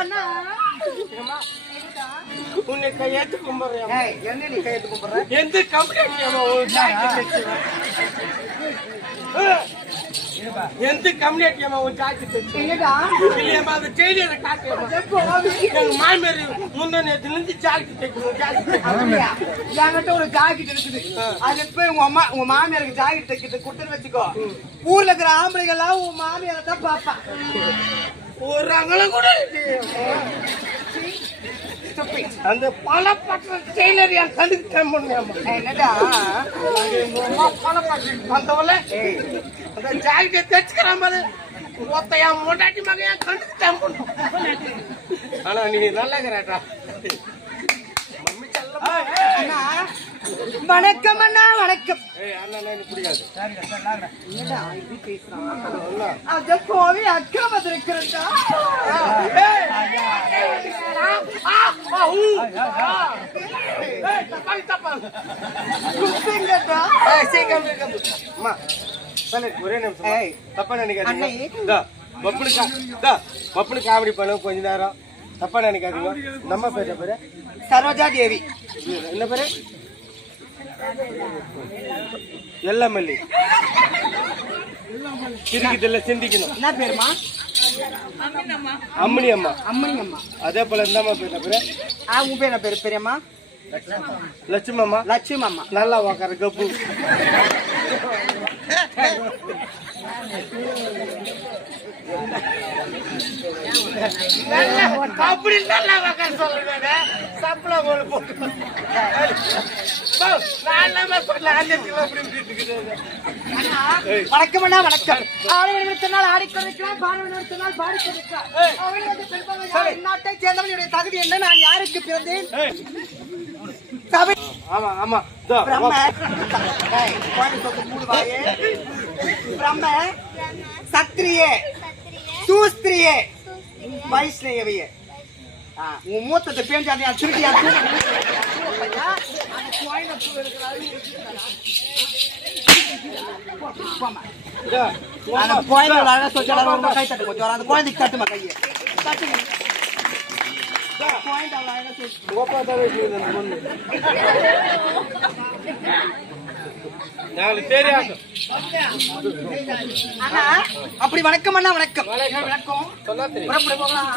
அண்ணா உன்னை கையெழுத்து கும்பிடுறேன். என்ன நீ கையெழுத்து கும்பிடுற? எந்த கம்ப்ளைண்ட் எந்த கம்ப்ளைண்ட் உன் ஜாக்கெட் என்னடா இல்லையம்மா அந்த செய்தியை காட்டுமா எங்க மாமியார் முன்ன நேரத்துல இருந்து ஜாக்கெட் தைக்கணும் ஜாக்கெட் என்கிட்ட ஒரு ஜாக்கெட் இருக்குது. அது போய் உங்க மாமியாருக்கு ஜாக்கெட் தைக்கிறது கொடுத்துன்னு வச்சுக்கோ. ஊர்ல இருக்கிற ஆம்பளைங்க எல்லாம் உன் மாமியாரை தான் பாப்பா. ஒரு அங்கலம் கூட அந்த பழப்பட்ட டெய்லர் என் கண்ணுக்கு டைம் பண்ணியாமா. என்னடா வந்தவள அந்த ஜாக்கெட்டை தைச்சுக்கிற மாதிரி ஒத்த என் முண்டாட்டி மகன் என் கண்ணுக்கு டைம் பண்ணும். ஆனா நீ நல்லா இருக்கிறாட்டா. வணக்கம் அண்ணா வணக்கம். அண்ணா எனக்கு பிடிக்காது. அத கோவி அக்கிரமம் இருக்கிறதா? ஒரே நிமிஷம் தப்பா நினைக்காதீங்க. காமெடி பண்ண கொஞ்ச நேரம் தப்பா நினைக்காதீங்க. நம்ம பேரு சரோஜா தேவி. என்ன பேரு? எல்லமல்லி. சிரிக்குதுல்ல சிந்திக்கணும். என்ன பேருமா? அம்மணி அம்மா. அம்மணி அம்மா. அதே போல இந்தாம்மா பேர் என்ன பேரு? உன் பேர் என்ன பேரு? பெரியம்மா லட்சுமி அம்மா. லட்சுமி அம்மா. நல்லா உக்கார கப்பு. அப்படி நல்லா உக்கார சொல்லுங்க. சப்பள போல போட்டு வணக்கம் அண்ணா வணக்கம். ஆடிக்கொண்டிருக்கிறார் ஆடிக்கொண்டிருக்கிறார் பாடிக்கொண்டிருக்கிறார் பாடிக்கொண்டிருக்கிறார். நாட்டை சேர்ந்தவனுடைய தகுதி என்ன? நான் யாருக்கு பிறந்தேன்? சபை. ஆமா ஆமா பிரம்ம சத்திரியே சூஸ்திரியே வைஷ்ணவியே. உன் மூத்தத்தை பேஞ்சாதியா திருட்டியா கை தட்டு கொஞ்சம் அந்த குழந்தைக்கு தட்டுமா கையை தட்டுங்க. அப்படி வணக்கம் அண்ணா வணக்கம். வணக்கம் புறப்பட போகலாம்.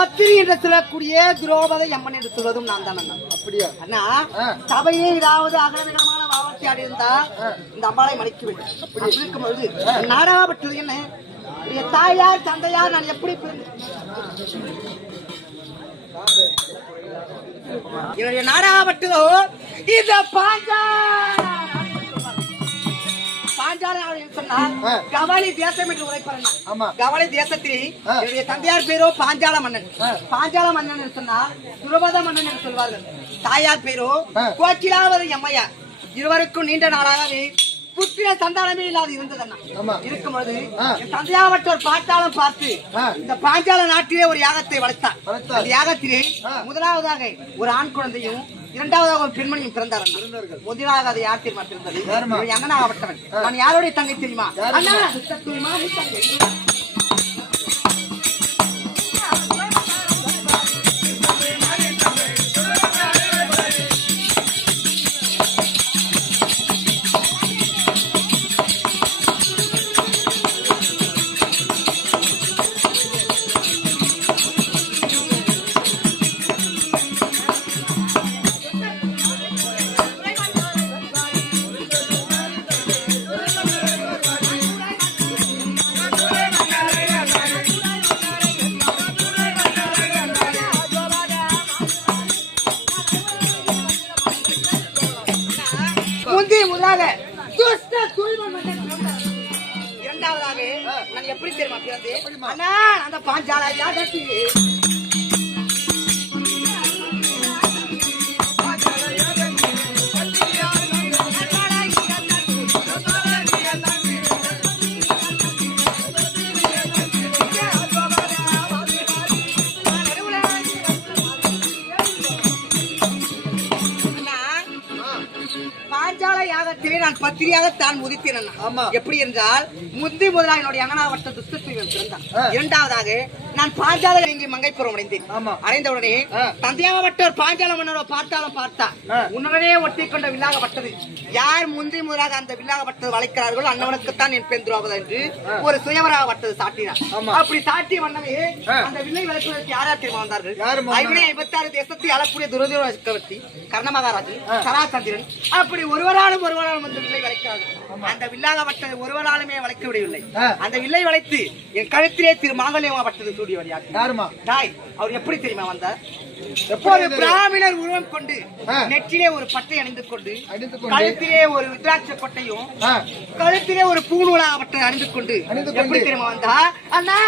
பத்திரி என்று சொல்லக்கூடிய திரௌபதி அம்மன் என்று சொல்வதும் நான் தான் அண்ணா. அப்படியா? அண்ணா சபையே ஏதாவது அகலவிடமான வார்த்தையாடி இருந்தா இந்த அம்மாளை மலைக்க வேண்டும். அப்படி இருக்கும்போது நாடாகப்பட்டது என்ன தாயார் தந்தையார் நான் எப்படி என்னுடைய நாடாகப்பட்டதோ இந்த பாஞ்சாலம் சொன்னால் கவலி தேசம் என்று உரைப்பறேன். கவலி தேசத்தில் என்னுடைய தந்தையார் பேரோ பாஞ்சால மன்னன். பாஞ்சால மன்னன் என்று சொன்னால் துருபத மன்னன் என்று சொல்வார்கள். தாயார் பேரோ கோச்சிலாவதி அம்மையார். இருவருக்கும் நீண்ட நாளாகவே புத்திர சந்தானமே இல்லாது இருந்ததண்ணா. இருக்கும்போது தந்தையாவற்றோர் பாட்டாளம் பார்த்து இந்த பாஞ்சால நாட்டிலே ஒரு யாகத்தை வளர்த்தார். அந்த யாகத்திலே முதலாவதாக ஒரு ஆண் குழந்தையும் இரண்டாவதாக ஒரு பெண்மணியும் பிறந்தார். முதலாக அதை யார் தெரியுமா பிறந்தது? அண்ணனாகப்பட்டவன். நான் யாருடைய தங்கை தெரியுமா? இரண்டாவதாக நான் எப்படி தெரியுமா பிறந்தேன்? அண்ணா அந்த பாஞ்சால யாகத்திலே நான் பத்திரியாக தான் உதித்தேன். எப்படி என்றால் முந்தி முதலாக என்னுடைய அங்கனாவட்ட துஷ்டத்தில் பிறந்தான். இரண்டாவதாக நான் பாஞ்சால இங்கே மங்கைப்புறம் அடைந்தேன். அடைந்தவுடனே தந்தையாகப்பட்டோர் பாஞ்சால மன்னரோட பார்த்தாலும் பார்த்தா உன்னுடனே ஒட்டி கொண்ட வில்லாகப்பட்டது யார் முந்தி முதலாக அந்த வில்லாகப்பட்டது வளைக்கிறார்களோ அன்னவனுக்குத்தான் என் பெண் துரோபதம் என்று ஒரு சுயவராகப்பட்டது சாட்டினார். அப்படி சாட்டிய வண்ணமே அந்த வில்லை விளக்குவதற்கு யார் யார் தெரியுமா வந்தார்கள்? 56 தேசத்தை அளக்கூடிய துரோதிர சக்கரவர்த்தி, கர்ணமகாராஜ், சராசந்திரன், அப்படி ஒருவராலும் வந்து வில்லை வளைக்கிறார்கள். அந்த வில்லாகப்பட்டது ஒருவராலுமே வளைக்க விடவில்லை. அந்த வில்லை வளைத்து என் கழுத்திலே திரு மாங்கல்யமாகப்பட்டது தாய் அவர் எப்படி தெரியுமா வந்தார்? எப்போது பிராமணர் உருவம் கொண்டு நெற்றிலே ஒரு பட்டை அணிந்து கொண்டு கழுத்திலே ஒரு ருத்ராட்ச கொட்டையும் கழுத்திலே ஒரு பூநூலாகப்பட்டை அணிந்து கொண்டு எப்படி தெரியுமா வந்தா? அண்ணா